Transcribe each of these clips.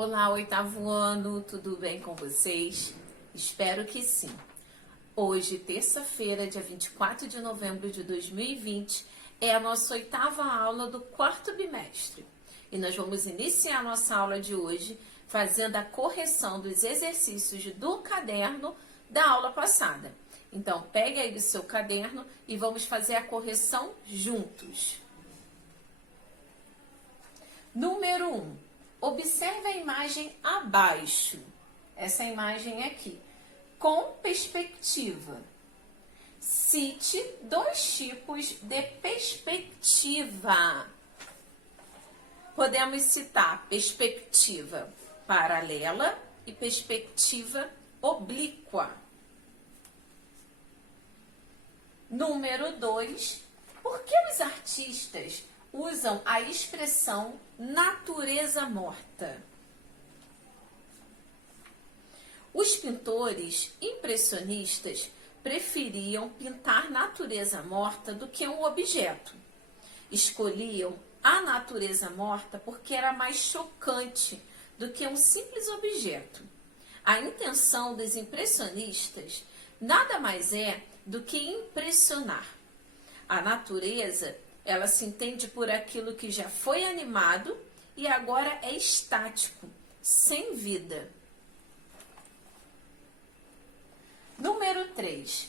Olá, oitavo ano, tudo bem com vocês? Espero que sim. Hoje, terça-feira, dia 24 de novembro de 2020, é a nossa oitava aula do quarto bimestre. E nós vamos iniciar a nossa aula de hoje fazendo a correção dos exercícios do caderno da aula passada. Então, pegue aí o seu caderno e vamos fazer a correção juntos. Número 1. Observe a imagem abaixo, essa imagem aqui, com perspectiva. Cite dois tipos de perspectiva. Podemos citar perspectiva paralela e perspectiva oblíqua. Número 2. Por que os artistas usam a expressão natureza morta? Os pintores impressionistas preferiam pintar natureza morta do que um objeto. Escolhiam a natureza morta porque era mais chocante do que um simples objeto. A intenção dos impressionistas nada mais é do que impressionar. A natureza, ela se entende por aquilo que já foi animado e agora é estático, sem vida. Número 3.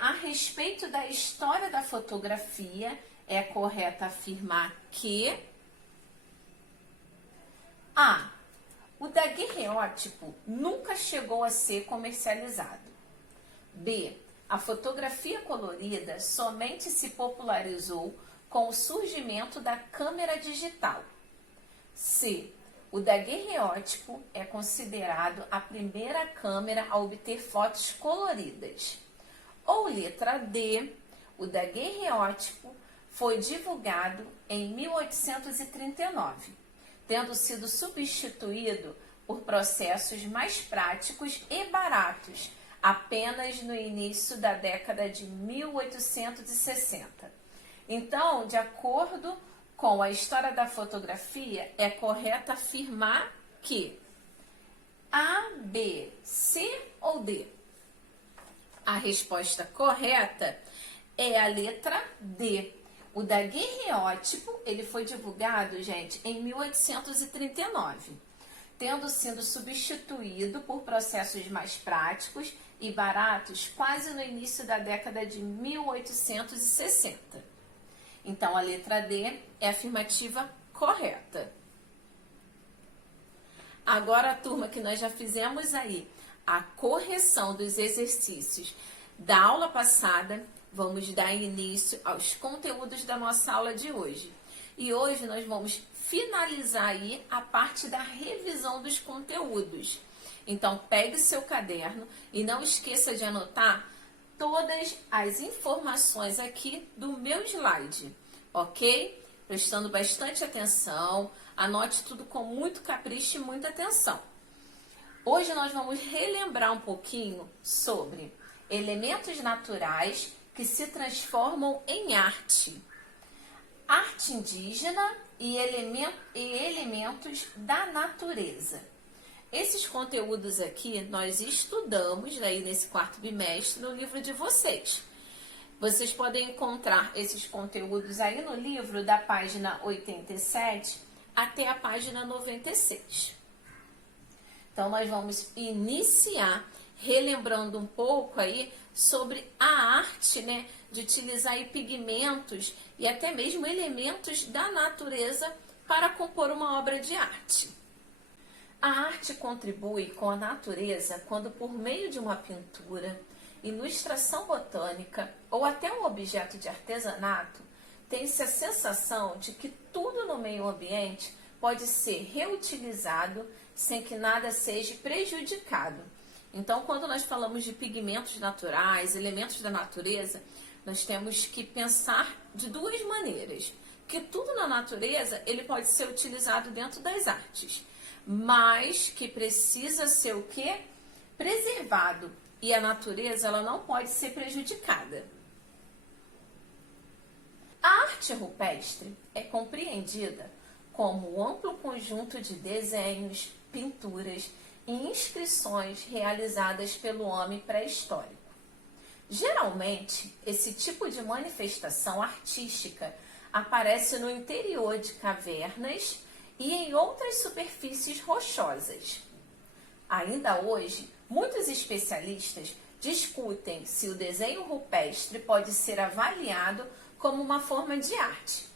A respeito da história da fotografia, é correto afirmar que A. O daguerreótipo nunca chegou a ser comercializado. B. A fotografia colorida somente se popularizou com o surgimento da câmera digital. C. O daguerreótipo é considerado a primeira câmera a obter fotos coloridas. Ou letra D. O daguerreótipo foi divulgado em 1839, tendo sido substituído por processos mais práticos e baratos apenas no início da década de 1860. Então, de acordo com a história da fotografia, é correto afirmar que A, B, C ou D? A resposta correta é a letra D. O daguerreótipo, ele foi divulgado, gente, em 1839, tendo sido substituído por processos mais práticos e baratos quase no início da década de 1860. Então, a letra D é a afirmativa correta. Agora, turma, que nós já fizemos aí a correção dos exercícios da aula passada, vamos dar início aos conteúdos da nossa aula de hoje. E hoje nós vamos finalizar aí a parte da revisão dos conteúdos. Então, pegue seu caderno e não esqueça de anotar todas as informações aqui do meu slide, ok? Prestando bastante atenção, anote tudo com muito capricho e muita atenção. Hoje nós vamos relembrar um pouquinho sobre elementos naturais que se transformam em arte, arte indígena e elementos da natureza. Esses conteúdos aqui nós estudamos aí nesse quarto bimestre no livro de vocês. Vocês podem encontrar esses conteúdos aí no livro da página 87 até a página 96. Então, nós vamos iniciar relembrando um pouco aí sobre a arte, de utilizar aí pigmentos e até mesmo elementos da natureza para compor uma obra de arte. A arte contribui com a natureza quando, por meio de uma pintura, ilustração botânica ou até um objeto de artesanato, tem-se a sensação de que tudo no meio ambiente pode ser reutilizado sem que nada seja prejudicado. Então, quando nós falamos de pigmentos naturais, elementos da natureza, nós temos que pensar de duas maneiras. Que tudo na natureza ele pode ser utilizado dentro das artes, mas que precisa ser o quê? Preservado. E a natureza ela não pode ser prejudicada. A arte rupestre é compreendida como um amplo conjunto de desenhos, pinturas e inscrições realizadas pelo homem pré-histórico. Geralmente, esse tipo de manifestação artística aparece no interior de cavernas e em outras superfícies rochosas. Ainda hoje, muitos especialistas discutem se o desenho rupestre pode ser avaliado como uma forma de arte.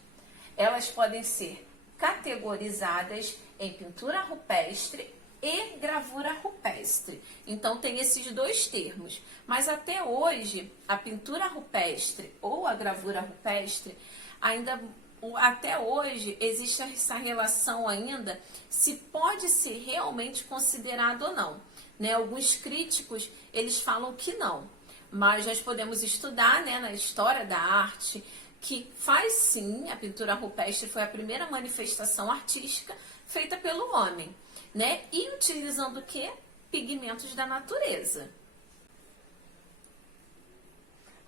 Elas podem ser categorizadas em pintura rupestre e gravura rupestre. Então tem esses dois termos. Mas até hoje, a pintura rupestre ou a gravura rupestre, até hoje existe essa relação ainda se pode ser realmente considerado ou não. Né? Alguns críticos, eles falam que não. Mas nós podemos estudar, né, na história da arte que faz sim, a pintura rupestre foi a primeira manifestação artística feita pelo homem, né? E utilizando o quê? Pigmentos da natureza.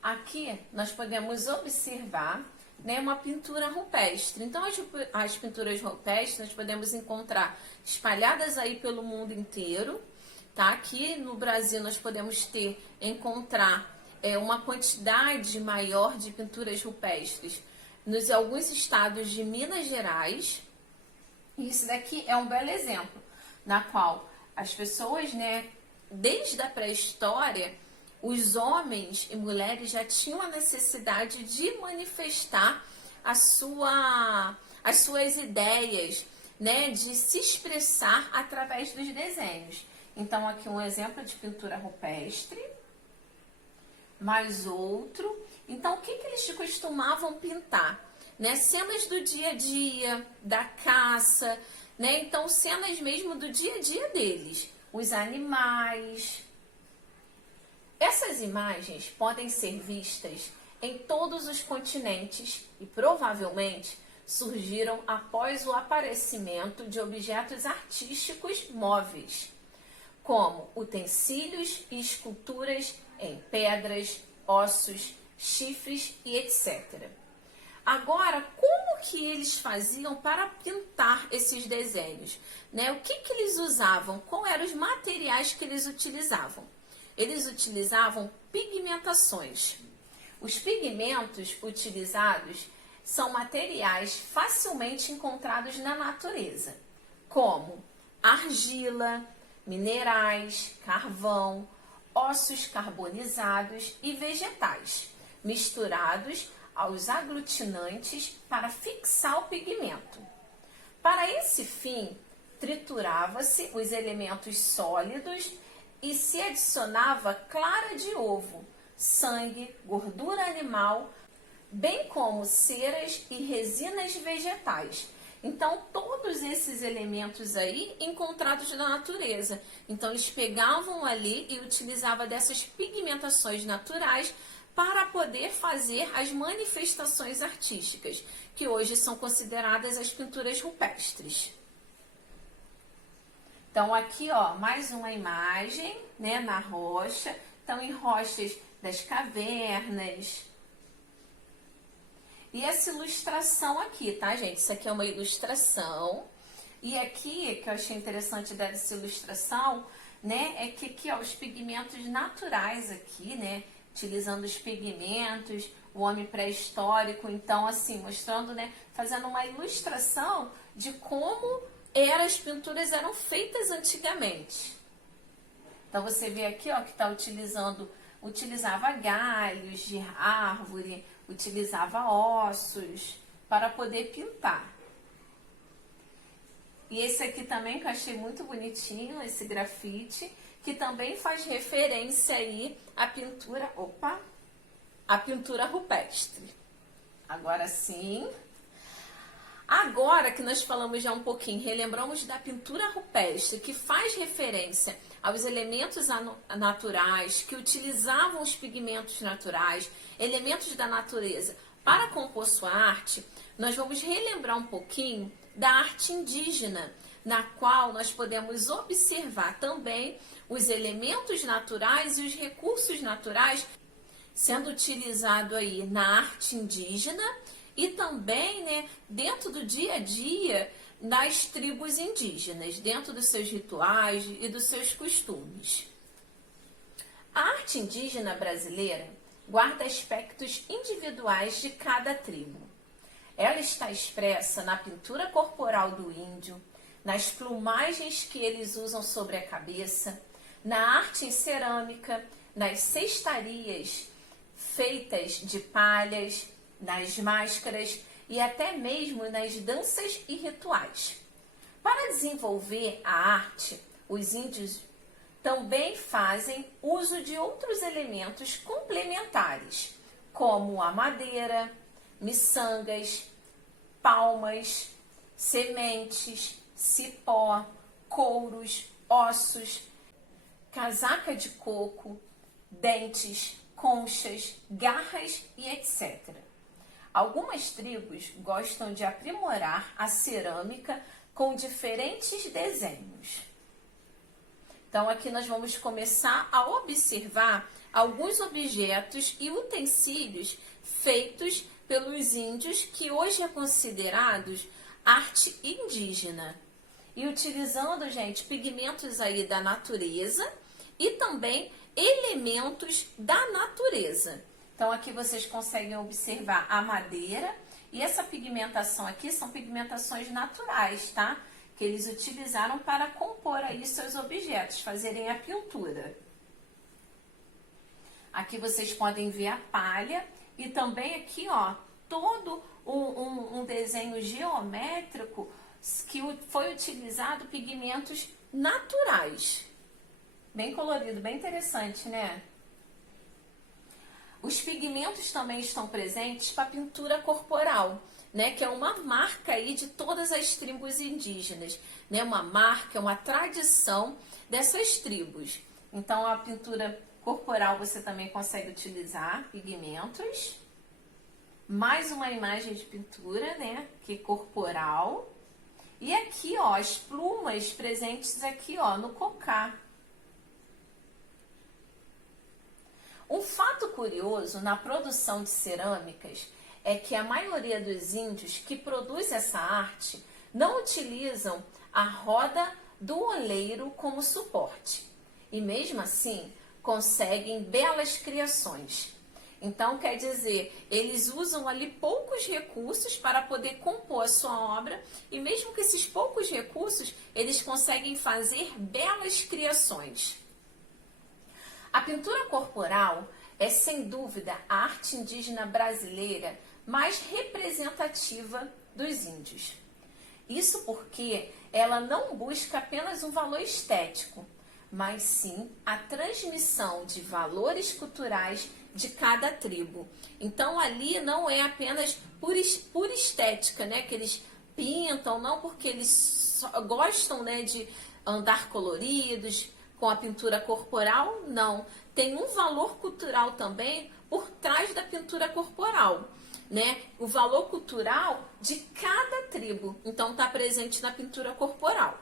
Aqui nós podemos observar, né, uma pintura rupestre. Então as pinturas rupestres nós podemos encontrar espalhadas aí pelo mundo inteiro, tá? Aqui no Brasil nós podemos encontrar uma quantidade maior de pinturas rupestres nos alguns estados de Minas Gerais. E isso daqui é um belo exemplo, na qual as pessoas, né, desde a pré-história, os homens e mulheres já tinham a necessidade de manifestar as suas ideias, né, de se expressar através dos desenhos. Então aqui um exemplo de pintura rupestre. Mais outro. Então, o que eles costumavam pintar? Né? Cenas do dia a dia, da caça, né? Então, cenas mesmo do dia a dia deles. Os animais. Essas imagens podem ser vistas em todos os continentes e provavelmente surgiram após o aparecimento de objetos artísticos móveis, como utensílios e esculturas em pedras, ossos, chifres e etc. Agora, como que eles faziam para pintar esses desenhos? Né? O que eles usavam? Quais eram os materiais que eles utilizavam? Eles utilizavam pigmentações. Os pigmentos utilizados são materiais facilmente encontrados na natureza, como argila, minerais, carvão, ossos carbonizados e vegetais, misturados aos aglutinantes para fixar o pigmento. Para esse fim, triturava-se os elementos sólidos e se adicionava clara de ovo, sangue, gordura animal, bem como ceras e resinas vegetais. Então, todos esses elementos aí encontrados na natureza. Então, eles pegavam ali e utilizavam dessas pigmentações naturais para poder fazer as manifestações artísticas, que hoje são consideradas as pinturas rupestres. Então, aqui, ó, mais uma imagem, né, na rocha. Então, em rochas das cavernas. E essa ilustração aqui, tá, gente? Isso aqui é uma ilustração. E aqui, que eu achei interessante dessa ilustração, né, é que aqui, ó, os pigmentos naturais aqui, né, utilizando os pigmentos, o homem pré-histórico, então, assim, mostrando, né, fazendo uma ilustração de como as pinturas eram feitas antigamente. Então, você vê aqui, ó, que tá utilizava galhos de árvore, utilizava ossos para poder pintar. E esse aqui também que eu achei muito bonitinho, esse grafite, que também faz referência aí à pintura, a pintura rupestre. Agora sim. Agora que nós falamos já um pouquinho, relembramos da pintura rupestre, que faz referência aos elementos naturais, que utilizavam os pigmentos naturais, elementos da natureza, para compor sua arte, nós vamos relembrar um pouquinho da arte indígena, na qual nós podemos observar também os elementos naturais e os recursos naturais sendo utilizado aí na arte indígena e também, né, dentro do dia a dia das tribos indígenas, dentro dos seus rituais e dos seus costumes. A arte indígena brasileira guarda aspectos individuais de cada tribo. Ela está expressa na pintura corporal do índio, nas plumagens que eles usam sobre a cabeça, na arte em cerâmica, nas cestarias feitas de palhas, nas máscaras e até mesmo nas danças e rituais. Para desenvolver a arte, os índios também fazem uso de outros elementos complementares, como a madeira, miçangas, palmas, sementes, cipó, couros, ossos, casaca de coco, dentes, conchas, garras e etc. Algumas tribos gostam de aprimorar a cerâmica com diferentes desenhos. Então, aqui nós vamos começar a observar alguns objetos e utensílios feitos pelos índios, que hoje é considerados arte indígena. E utilizando, gente, pigmentos aí da natureza e também elementos da natureza. Então, aqui vocês conseguem observar a madeira e essa pigmentação aqui são pigmentações naturais, tá? Que eles utilizaram para compor aí seus objetos, fazerem a pintura. Aqui vocês podem ver a palha e também aqui, ó, todo um desenho geométrico que foi utilizado pigmentos naturais. Bem colorido, bem interessante, né? Os pigmentos também estão presentes para a pintura corporal, né, que é uma marca aí de todas as tribos indígenas, né, uma marca, uma tradição dessas tribos. Então, a pintura corporal você também consegue utilizar pigmentos. Mais uma imagem de pintura, né, que é corporal. E aqui, ó, as plumas presentes aqui, ó, no cocá. Um fato curioso na produção de cerâmicas é que a maioria dos índios que produz essa arte não utilizam a roda do oleiro como suporte. E mesmo assim, conseguem belas criações. Então, quer dizer, eles usam ali poucos recursos para poder compor a sua obra e mesmo com esses poucos recursos, eles conseguem fazer belas criações. A pintura corporal é, sem dúvida, a arte indígena brasileira mais representativa dos índios. Isso porque ela não busca apenas um valor estético, mas sim a transmissão de valores culturais de cada tribo. Então ali não é apenas por estética, né, que eles pintam, não porque eles gostam, né, de andar coloridos com a pintura corporal, não. Tem um valor cultural também por trás da pintura corporal, né? O valor cultural de cada tribo, então está presente na pintura corporal.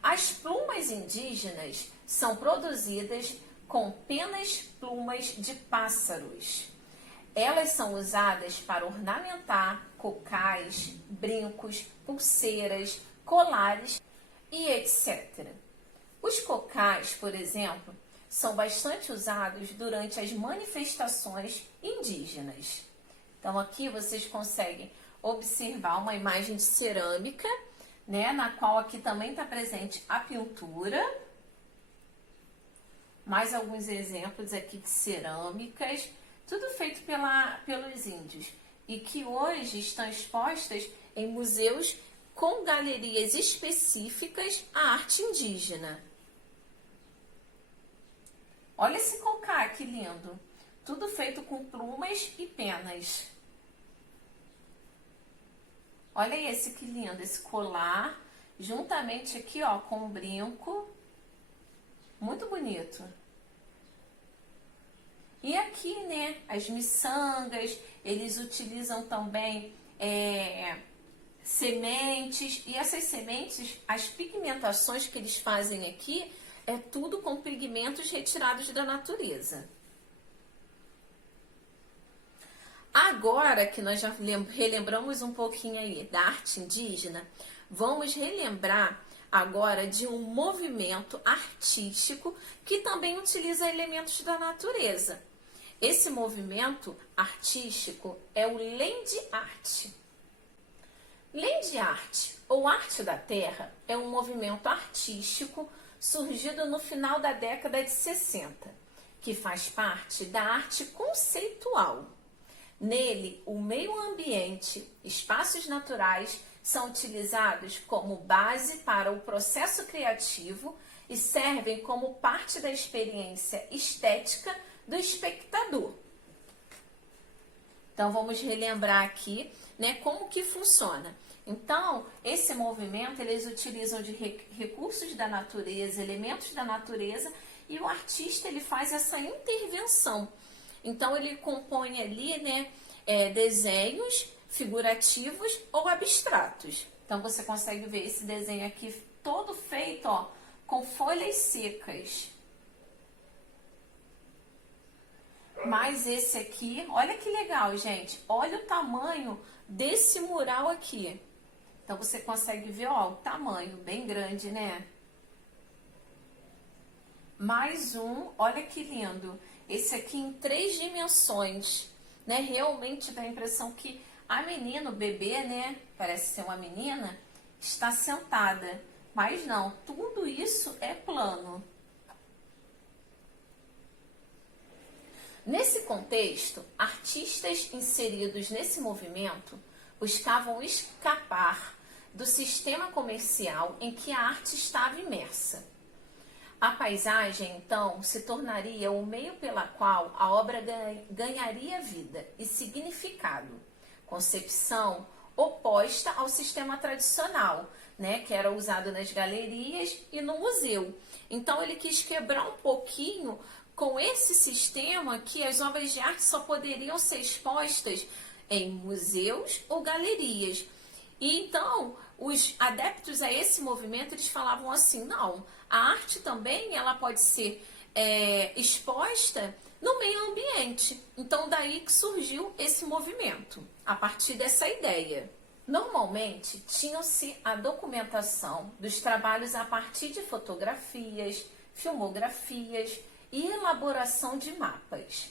As plumas indígenas são produzidas com penas plumas de pássaros. Elas são usadas para ornamentar cocais, brincos, pulseiras, colares e etc. Os cocais, por exemplo, são bastante usados durante as manifestações indígenas. Então aqui vocês conseguem observar uma imagem de cerâmica, né, na qual aqui também está presente a pintura. Mais alguns exemplos aqui de cerâmicas, tudo feito pelos índios e que hoje estão expostas em museus com galerias específicas à arte indígena. Olha esse cocá, que lindo! Tudo feito com plumas e penas. Olha esse que lindo, esse colar, juntamente aqui, ó, com um brinco. Muito bonito. E aqui, né, as miçangas, eles utilizam também sementes. E essas sementes, as pigmentações que eles fazem aqui, é tudo com pigmentos retirados da natureza. Agora que nós já relembramos um pouquinho aí da arte indígena, vamos relembrar agora de um movimento artístico que também utiliza elementos da natureza. Esse movimento artístico é o Land Art. Land Art, ou arte da terra, é um movimento artístico surgido no final da década de 60, que faz parte da arte conceitual. Nele, o meio ambiente, espaços naturais, são utilizados como base para o processo criativo e servem como parte da experiência estética do espectador. Então, vamos relembrar aqui, né, como que funciona. Então, esse movimento, eles utilizam de recursos da natureza, elementos da natureza, e o artista, ele faz essa intervenção. Então, ele compõe ali, né, desenhos figurativos ou abstratos. Então, você consegue ver esse desenho aqui todo feito, ó, com folhas secas. Mas esse aqui, olha que legal, gente. Olha o tamanho desse mural aqui. Então, você consegue ver, ó, o tamanho bem grande, né? Mais um, olha que lindo. Esse aqui em 3 dimensões, né? Realmente dá a impressão que a menina, o bebê, né? Parece ser uma menina, está sentada. Mas não, tudo isso é plano. Nesse contexto, artistas inseridos nesse movimento buscavam escapar do sistema comercial em que a arte estava imersa. A paisagem, então, se tornaria o meio pela qual a obra ganharia vida e significado, concepção oposta ao sistema tradicional, né, que era usado nas galerias e no museu. Então, ele quis quebrar um pouquinho com esse sistema que as obras de arte só poderiam ser expostas em museus ou galerias. E então, os adeptos a esse movimento, eles falavam assim, não, a arte também ela pode ser exposta no meio ambiente. Então, daí que surgiu esse movimento, a partir dessa ideia. Normalmente, tinham-se a documentação dos trabalhos a partir de fotografias, filmografias e elaboração de mapas.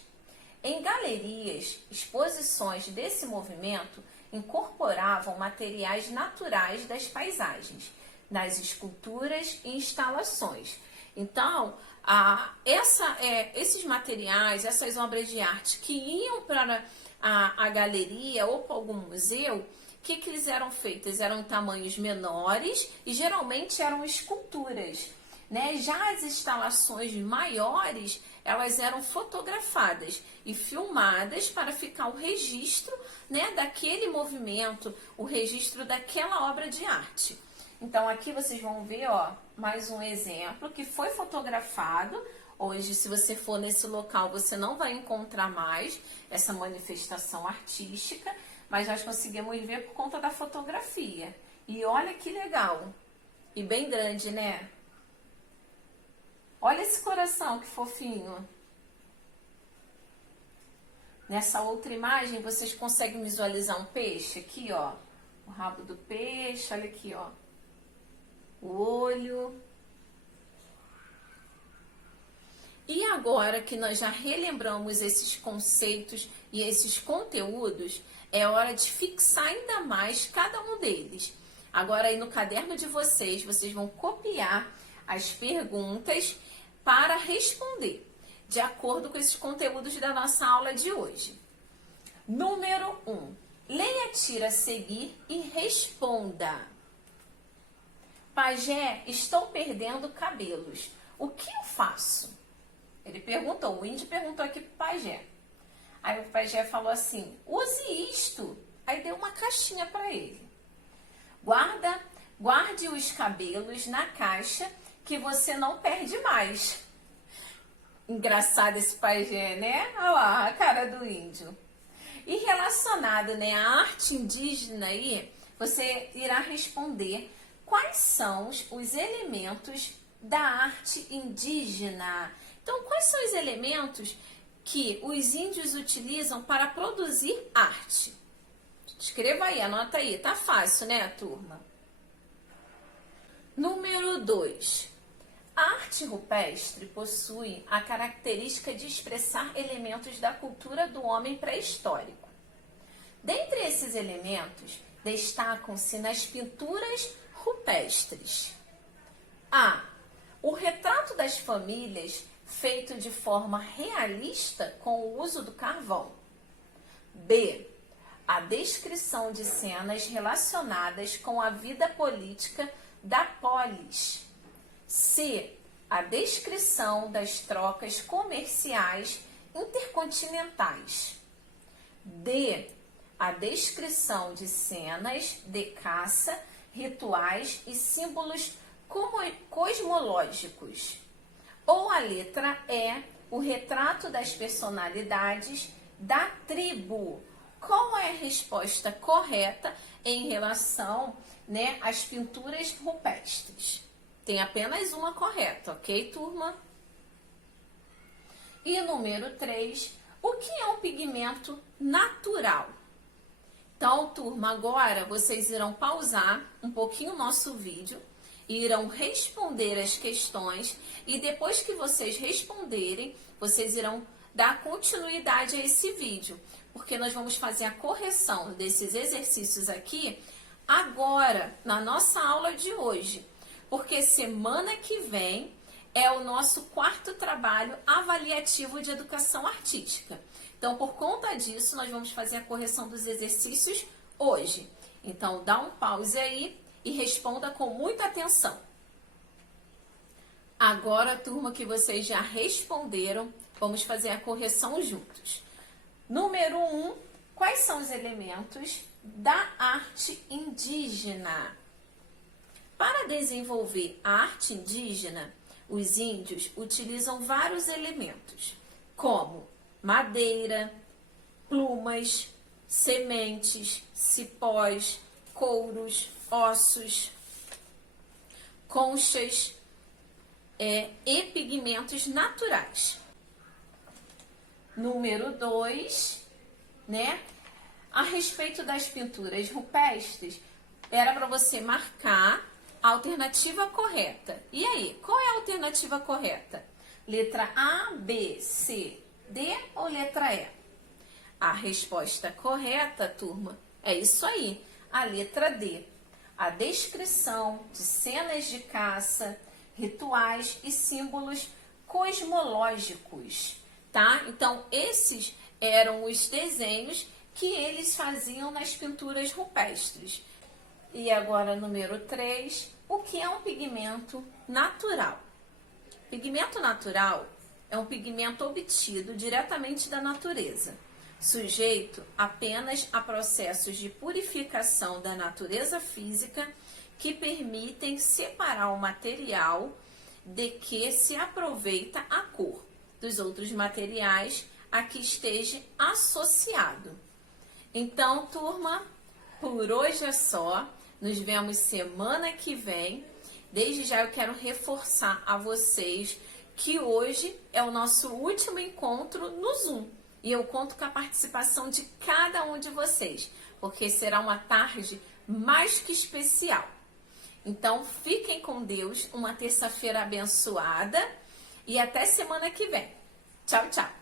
Em galerias, exposições desse movimento incorporavam materiais naturais das paisagens, nas esculturas e instalações. Então, esses materiais, essas obras de arte que iam para a galeria ou para algum museu, o que eles eram feitos? Eram em tamanhos menores e geralmente eram esculturas, né? Já as instalações maiores, elas eram fotografadas e filmadas para ficar o registro, né, daquele movimento, o registro daquela obra de arte. Então, aqui vocês vão ver, ó, mais um exemplo que foi fotografado. Hoje, se você for nesse local, você não vai encontrar mais essa manifestação artística, mas nós conseguimos ver por conta da fotografia. E olha que legal! E bem grande, né? Olha esse coração, que fofinho. Nessa outra imagem, vocês conseguem visualizar um peixe aqui, ó. O rabo do peixe, olha aqui, ó. O olho. E agora que nós já relembramos esses conceitos e esses conteúdos, é hora de fixar ainda mais cada um deles. Agora aí no caderno de vocês, vocês vão copiar as perguntas para responder, de acordo com esses conteúdos da nossa aula de hoje. Número 1. Leia, tira a seguir e responda. Pajé, estou perdendo cabelos. O que eu faço? Ele perguntou, o índio perguntou aqui para o pajé. Aí o pajé falou assim, use isto. Aí deu uma caixinha para ele. Guarde os cabelos na caixa que você não perde mais. Engraçado esse pajé, né? Olha lá a cara do índio. E relacionado, né, à arte indígena aí, você irá responder quais são os elementos da arte indígena. Então, quais são os elementos que os índios utilizam para produzir arte? Escreva aí, anota aí. Tá fácil, né, turma? Número 2. A arte rupestre possui a característica de expressar elementos da cultura do homem pré-histórico. Dentre esses elementos, destacam-se nas pinturas rupestres: A. O retrato das famílias feito de forma realista com o uso do carvão. B. A descrição de cenas relacionadas com a vida política da polis. C. A descrição das trocas comerciais intercontinentais. D. A descrição de cenas de caça, rituais e símbolos cosmológicos. Ou a letra E. O retrato das personalidades da tribo. Qual é a resposta correta em relação, às pinturas rupestres? Tem apenas uma correta, ok, turma? E número 3, o que é um pigmento natural? Então, turma, agora vocês irão pausar um pouquinho o nosso vídeo e irão responder as questões, e depois que vocês responderem, vocês irão dar continuidade a esse vídeo, porque nós vamos fazer a correção desses exercícios aqui agora, na nossa aula de hoje. Porque semana que vem é o nosso 4º trabalho avaliativo de educação artística. Então, por conta disso, nós vamos fazer a correção dos exercícios hoje. Então, dá um pause aí e responda com muita atenção. Agora, turma, que vocês já responderam, vamos fazer a correção juntos. Número 1, quais são os elementos da arte indígena? Para desenvolver a arte indígena, os índios utilizam vários elementos, como madeira, plumas, sementes, cipós, couros, ossos, conchas e pigmentos naturais. Número 2, a respeito das pinturas rupestres, era para você marcar a alternativa correta. E aí, qual é a alternativa correta? Letra A, B, C, D ou letra E? A resposta correta, turma, é isso aí, a letra D. A descrição de cenas de caça, rituais e símbolos cosmológicos, tá? Então, esses eram os desenhos que eles faziam nas pinturas rupestres. E agora, número 3, o que é um pigmento natural? Pigmento natural é um pigmento obtido diretamente da natureza, sujeito apenas a processos de purificação da natureza física que permitem separar o material de que se aproveita a cor dos outros materiais a que esteja associado. Então, turma, por hoje é só. Nos vemos semana que vem. Desde já eu quero reforçar a vocês que hoje é o nosso último encontro no Zoom. E eu conto com a participação de cada um de vocês, porque será uma tarde mais que especial. Então, fiquem com Deus, uma terça-feira abençoada e até semana que vem. Tchau, tchau!